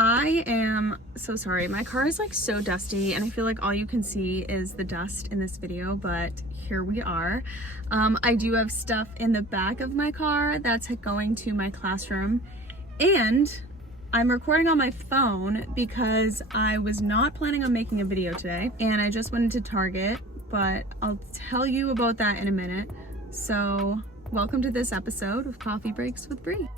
I am so sorry. My car is like so dusty and I feel like all you can see is the dust in this video, but here we are. I do have stuff in the back of my car that's going to my classroom, and I'm recording on my phone because I was not planning on making a video today and I just went into Target, but I'll tell you about that in a minute. So welcome to this episode of Coffee Breaks with Bree.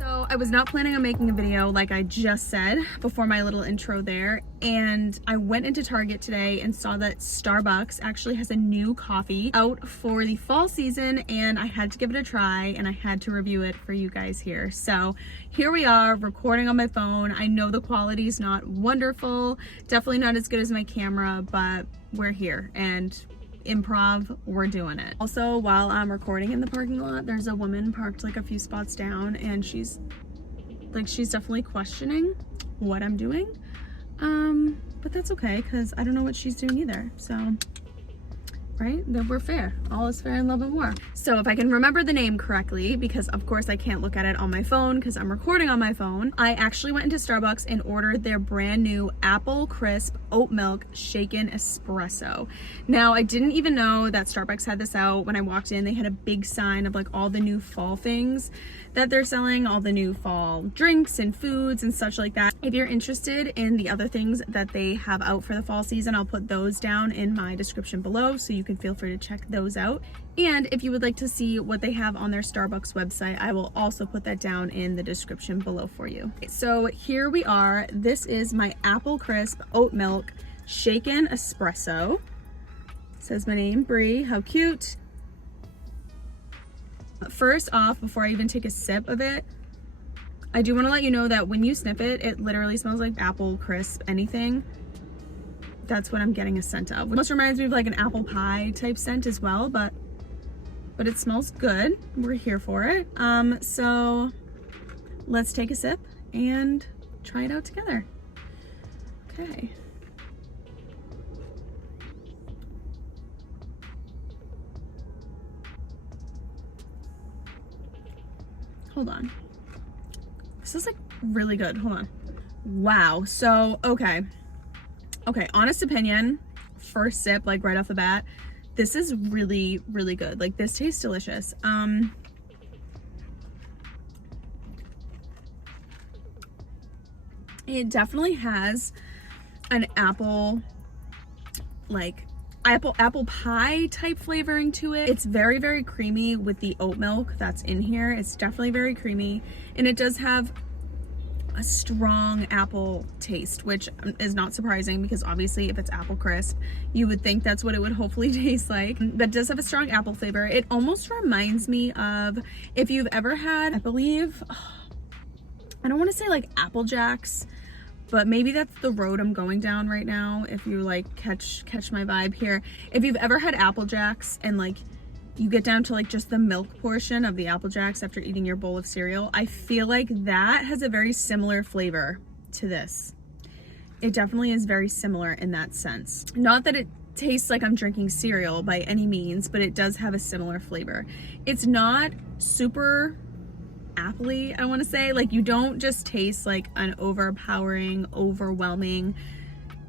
So I was not planning on making a video like I just said before my little intro there, and I went into Target today and saw that Starbucks actually has a new coffee out for the fall season, and I had to give it a try and I had to review it for you guys here. So here we are recording on my phone. I know the quality is not wonderful, definitely not as good as my camera, but we're here and improv, we're doing it. Also, while I'm recording in the parking lot, there's a woman parked like a few spots down, and she's definitely questioning what I'm doing, but that's okay because I don't know what she's doing either. So right, that we're fair. All is fair in love and war. So if I can remember the name correctly, because of course I can't look at it on my phone because I'm recording on my phone, I actually went into Starbucks and ordered their brand new Apple Crisp Oat Milk Shaken Espresso. Now, I didn't even know that Starbucks had this out. When I walked in, they had a big sign of like all the new fall things that they're selling, all the new fall drinks and foods and such like that. If you're interested in the other things that they have out for the fall season, I'll put those down in my description below, so you can feel free to check those out. And if you would like to see what they have on their Starbucks website, I will also put that down in the description below for you. So here we are. This is my Apple Crisp Oat Milk Shaken Espresso. It says my name, Bree. How cute. First off, before I even take a sip of it, I do want to let you know that when you sniff it, it literally smells like apple crisp anything. That's what I'm getting a scent of. It almost reminds me of like an apple pie type scent as well, but it smells good. We're here for it. So let's take a sip and try it out together. Okay. Hold on. This is like really good. Hold on. Wow. So, okay, honest opinion, first sip, like right off the bat, this is really, really good. Like, this tastes delicious. It definitely has an apple, like apple pie type flavoring to it. It's very, very creamy with the oat milk that's in here. It's definitely very creamy, and it does have a strong apple taste, which is not surprising because obviously if it's apple crisp, you would think that's what it would hopefully taste like. But it does have a strong apple flavor. It almost reminds me of, if you've ever had, I believe, I don't want to say like Apple Jacks, but maybe that's the road I'm going down right now. If you like catch my vibe here. If you've ever had Apple Jacks and like you get down to like just the milk portion of the Apple Jacks after eating your bowl of cereal, I feel like that has a very similar flavor to this. It definitely is very similar in that sense. Not that it tastes like I'm drinking cereal by any means, but it does have a similar flavor. It's not super appley, I want to say. Like, you don't just taste like an overpowering, overwhelming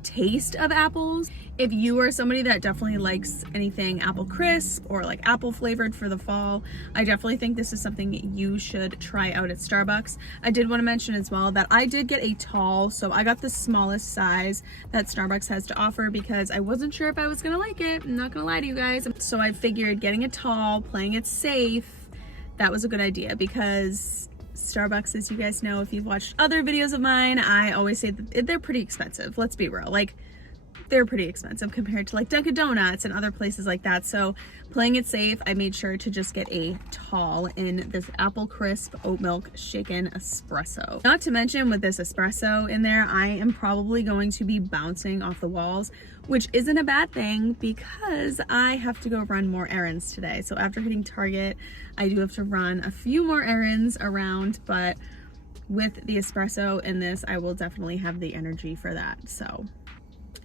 taste of apples. If you are somebody that definitely likes anything apple crisp or like apple flavored for the fall, I definitely think this is something you should try out at Starbucks. I did want to mention as well that I did get a tall, so I got the smallest size that Starbucks has to offer because I wasn't sure if I was gonna like it. I'm not gonna lie to you guys. So I figured getting a tall, playing it safe, that was a good idea, because Starbucks, as you guys know, if you've watched other videos of mine, I always say that they're pretty expensive. Let's be real. Like, they're pretty expensive compared to like Dunkin' Donuts and other places like that. So playing it safe, I made sure to just get a tall in this Apple Crisp Oat Milk Shaken Espresso. Not to mention, with this espresso in there, I am probably going to be bouncing off the walls, which isn't a bad thing because I have to go run more errands today. So after hitting Target, I do have to run a few more errands around, but with the espresso in this, I will definitely have the energy for that. So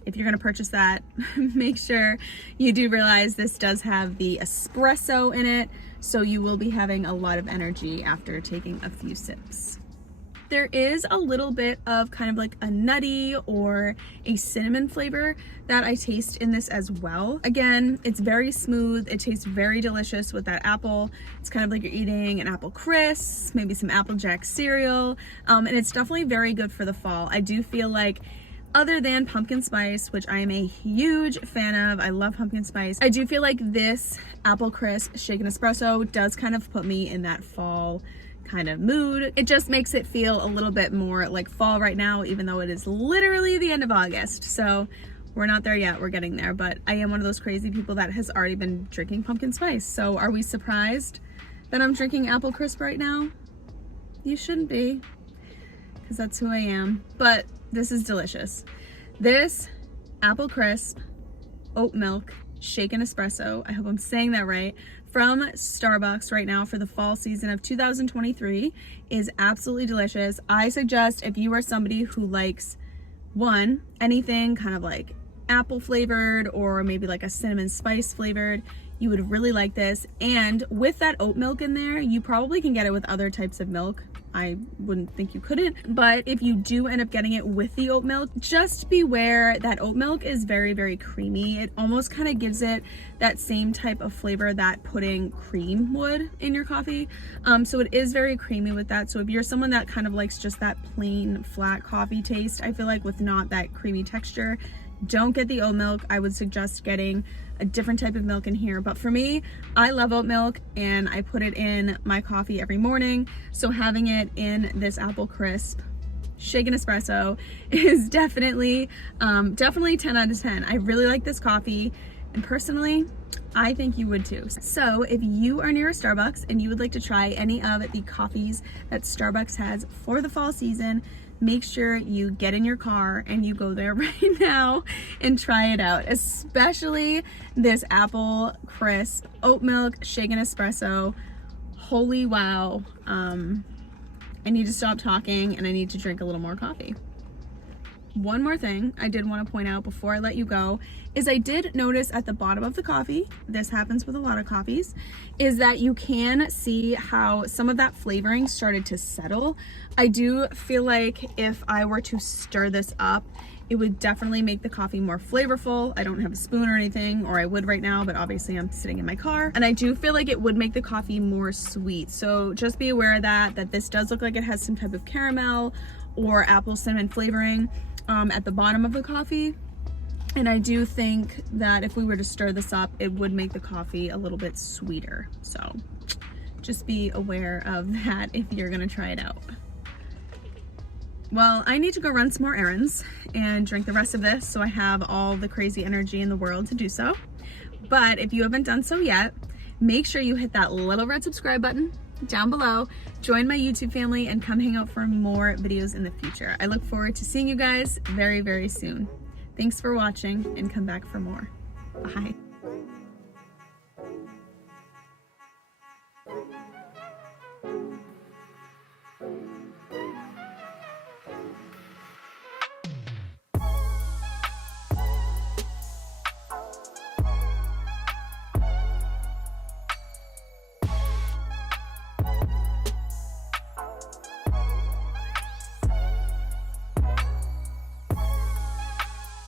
if you're going to purchase that, make sure you do realize this does have the espresso in it. so you will be having a lot of energy after taking a few sips. There is a little bit of kind of like a nutty or a cinnamon flavor that I taste in this as well. Again, it's very smooth. It tastes very delicious with that apple. It's kind of like you're eating an apple crisp, maybe some Apple Jack cereal. And it's definitely very good for the fall. I do feel like, other than pumpkin spice, which I am a huge fan of, I love pumpkin spice, I do feel like this apple crisp shaken espresso does kind of put me in that fall kind of mood. It just makes it feel a little bit more like fall right now, even though it is literally the end of August. So we're not there yet, we're getting there, but I am one of those crazy people that has already been drinking pumpkin spice. So are we surprised that I'm drinking apple crisp right now? You shouldn't be, because that's who I am. But this is delicious. This apple crisp oat milk shaken espresso, I hope I'm saying that right, from Starbucks right now for the fall season of 2023 is absolutely delicious. I suggest if you are somebody who likes anything kind of like apple flavored or maybe like a cinnamon spice flavored, you would really like this. And with that oat milk in there, you probably can get it with other types of milk. I wouldn't think you couldn't, but if you do end up getting it with the oat milk, just beware that oat milk is very, very creamy. It almost kind of gives it that same type of flavor that putting cream would in your coffee. So it is very creamy with that. So if you're someone that kind of likes just that plain flat coffee taste, I feel like with not that creamy texture, don't get the oat milk. I would suggest getting a different type of milk in here. But for me, I love oat milk and I put it in my coffee every morning. So having it in this apple crisp shaken espresso is definitely 10 out of 10. I really like this coffee, and personally, I think you would too. So if you are near a Starbucks and you would like to try any of the coffees that Starbucks has for the fall season, make sure you get in your car and you go there right now and try it out, especially this apple crisp oat milk shaken espresso. Holy wow. I need to stop talking and I need to drink a little more coffee. One more thing I did want to point out before I let you go is I did notice at the bottom of the coffee, this happens with a lot of coffees, is that you can see how some of that flavoring started to settle. I do feel like if I were to stir this up, it would definitely make the coffee more flavorful. I don't have a spoon or anything, or I would right now, but obviously I'm sitting in my car. And I do feel like it would make the coffee more sweet. So just be aware of that this does look like it has some type of caramel or apple cinnamon flavoring at the bottom of the coffee. And I do think that if we were to stir this up, it would make the coffee a little bit sweeter. So just be aware of that if you're gonna try it out. Well, I need to go run some more errands and drink the rest of this so I have all the crazy energy in the world to do so. But if you haven't done so yet, make sure you hit that little red subscribe button down below, join my YouTube family, and come hang out for more videos in the future. I look forward to seeing you guys very, very soon. Thanks for watching and come back for more. Bye.